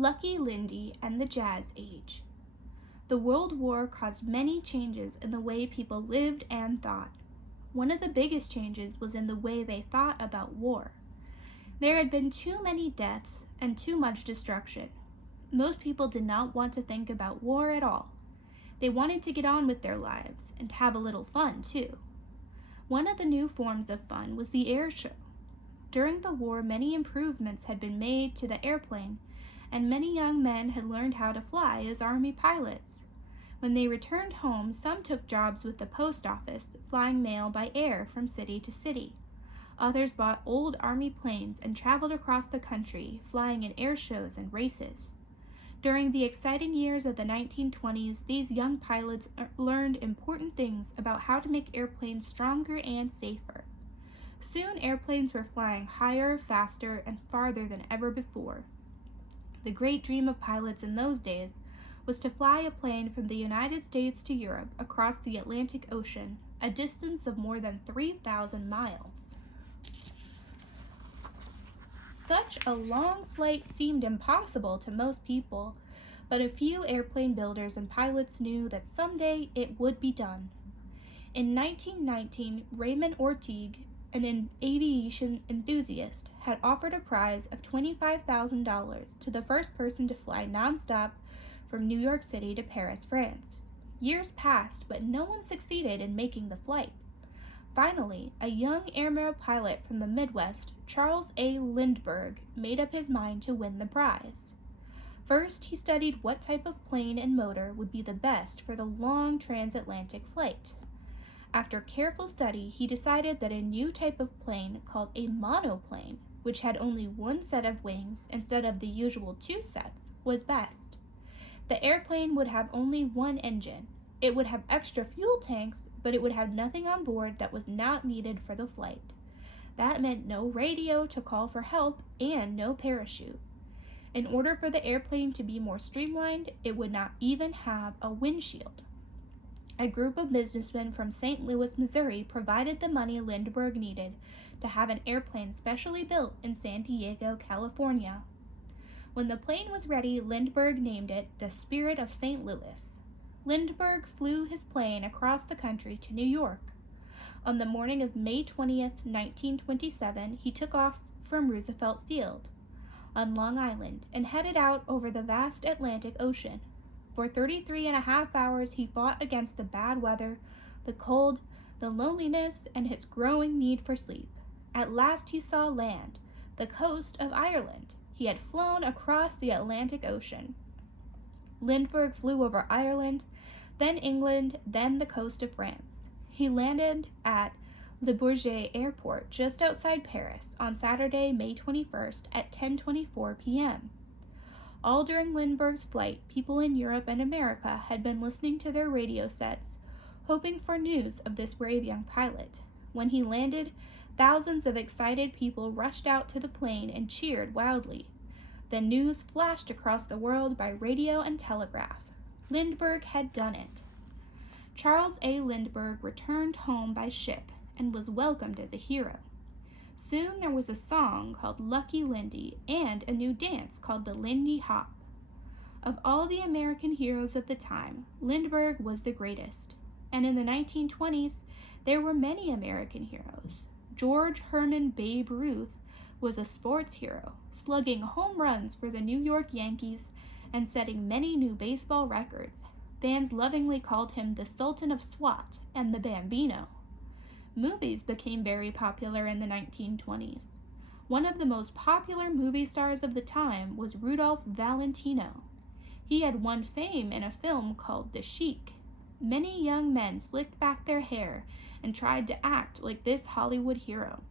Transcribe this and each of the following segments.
Lucky Lindy and the Jazz Age. The World War caused many changes in the way people lived and thought. One of the biggest changes was in the way they thought about war. There had been too many deaths and too much destruction. Most people did not want to think about war at all. They wanted to get on with their lives and have a little fun too. One of the new forms of fun was the air show. During the war, many improvements had been made to the airplane, and many young men had learned how to fly as Army pilots. When they returned home, some took jobs with the post office, flying mail by air from city to city. Others bought old Army planes and traveled across the country, flying in air shows and races. During the exciting years of the 1920s, these young pilots learned important things about how to make airplanes stronger and safer. Soon, airplanes were flying higher, faster, and farther than ever before. The great dream of pilots in those days was to fly a plane from the United States to Europe across the Atlantic Ocean, a distance of more than 3,000 miles. Such a long flight seemed impossible to most people, but a few airplane builders and pilots knew that someday it would be done. In 1919, Raymond Orteig, an aviation enthusiast, had offered a prize of $25,000 to the first person to fly nonstop from New York City to Paris, France. Years passed, but no one succeeded in making the flight. Finally, a young airmail pilot from the Midwest, Charles A. Lindbergh, made up his mind to win the prize. First, he studied what type of plane and motor would be the best for the long transatlantic flight. After careful study, he decided that a new type of plane called a monoplane, which had only one set of wings instead of the usual two sets, was best. The airplane would have only one engine. It would have extra fuel tanks, but it would have nothing on board that was not needed for the flight. That meant no radio to call for help and no parachute. In order for the airplane to be more streamlined, it would not even have a windshield. A group of businessmen from St. Louis, Missouri provided the money Lindbergh needed to have an airplane specially built in San Diego, California. When the plane was ready, Lindbergh named it the Spirit of St. Louis. Lindbergh flew his plane across the country to New York. On the morning of May 20th, 1927, he took off from Roosevelt Field on Long Island and headed out over the vast Atlantic Ocean. For 33.5 hours, he fought against the bad weather, the cold, the loneliness, and his growing need for sleep. At last he saw land, the coast of Ireland. He had flown across the Atlantic Ocean. Lindbergh flew over Ireland, then England, then the coast of France. He landed at Le Bourget Airport just outside Paris on Saturday, May 21st at 10:24 p.m. All during Lindbergh's flight, people in Europe and America had been listening to their radio sets, hoping for news of this brave young pilot. When he landed, thousands of excited people rushed out to the plane and cheered wildly. The news flashed across the world by radio and telegraph. Lindbergh had done it. Charles A. Lindbergh returned home by ship and was welcomed as a hero. Soon there was a song called Lucky Lindy and a new dance called the Lindy Hop. Of all the American heroes of the time, Lindbergh was the greatest. And in the 1920s, there were many American heroes. George Herman Babe Ruth was a sports hero, slugging home runs for the New York Yankees and setting many new baseball records. Fans lovingly called him the Sultan of SWAT and the Bambino. Movies became very popular in the 1920s. One of the most popular movie stars of the time was Rudolph Valentino. He had won fame in a film called The Sheik. Many young men slicked back their hair and tried to act like this Hollywood hero.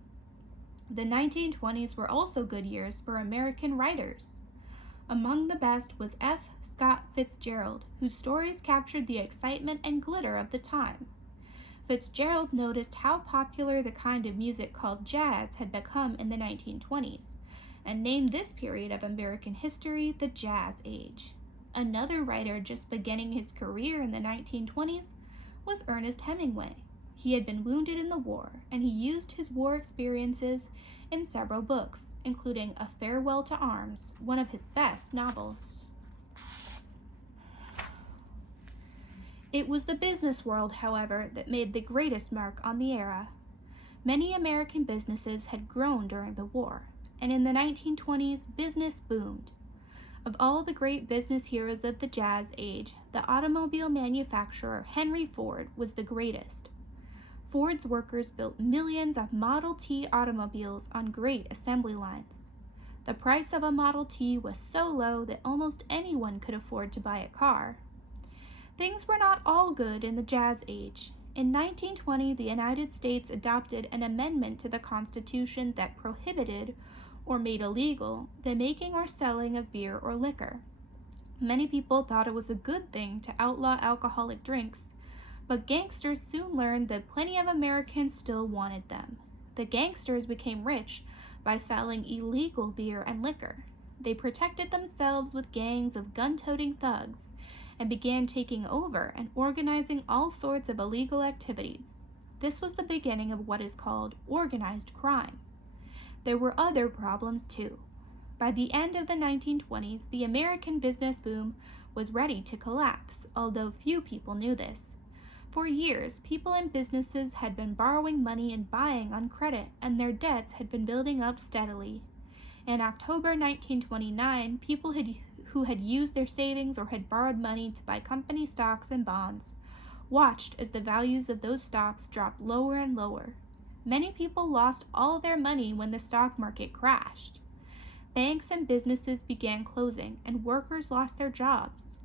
The 1920s were also good years for American writers. Among the best was F. Scott Fitzgerald, whose stories captured the excitement and glitter of the time. Fitzgerald noticed how popular the kind of music called jazz had become in the 1920s, and named this period of American history the Jazz Age. Another writer just beginning his career in the 1920s was Ernest Hemingway. He had been wounded in the war, and he used his war experiences in several books, including A Farewell to Arms, one of his best novels. It was the business world, however, that made the greatest mark on the era. Many American businesses had grown during the war, and in the 1920s, business boomed. Of all the great business heroes of the Jazz Age, the automobile manufacturer Henry Ford was the greatest. Ford's workers built millions of Model T automobiles on great assembly lines. The price of a Model T was so low that almost anyone could afford to buy a car. Things were not all good in the Jazz Age. In 1920, the United States adopted an amendment to the Constitution that prohibited or made illegal the making or selling of beer or liquor. Many people thought it was a good thing to outlaw alcoholic drinks, but gangsters soon learned that plenty of Americans still wanted them. The gangsters became rich by selling illegal beer and liquor. They protected themselves with gangs of gun-toting thugs and began taking over and organizing all sorts of illegal activities. This was the beginning of what is called organized crime. There were other problems too. By the end of the 1920s, the American business boom was ready to collapse, although few people knew this. For years, people and businesses had been borrowing money and buying on credit, and their debts had been building up steadily. In October 1929, people who had used their savings or had borrowed money to buy company stocks and bonds watched as the values of those stocks dropped lower and lower. Many people lost all their money when the stock market crashed. Banks and businesses began closing, and workers lost their jobs.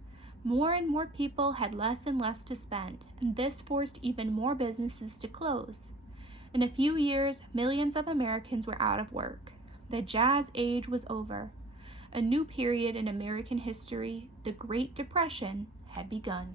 More and more people had less and less to spend, and this forced even more businesses to close. In a few years, millions of Americans were out of work. The Jazz Age was over. A new period in American history, the Great Depression, had begun.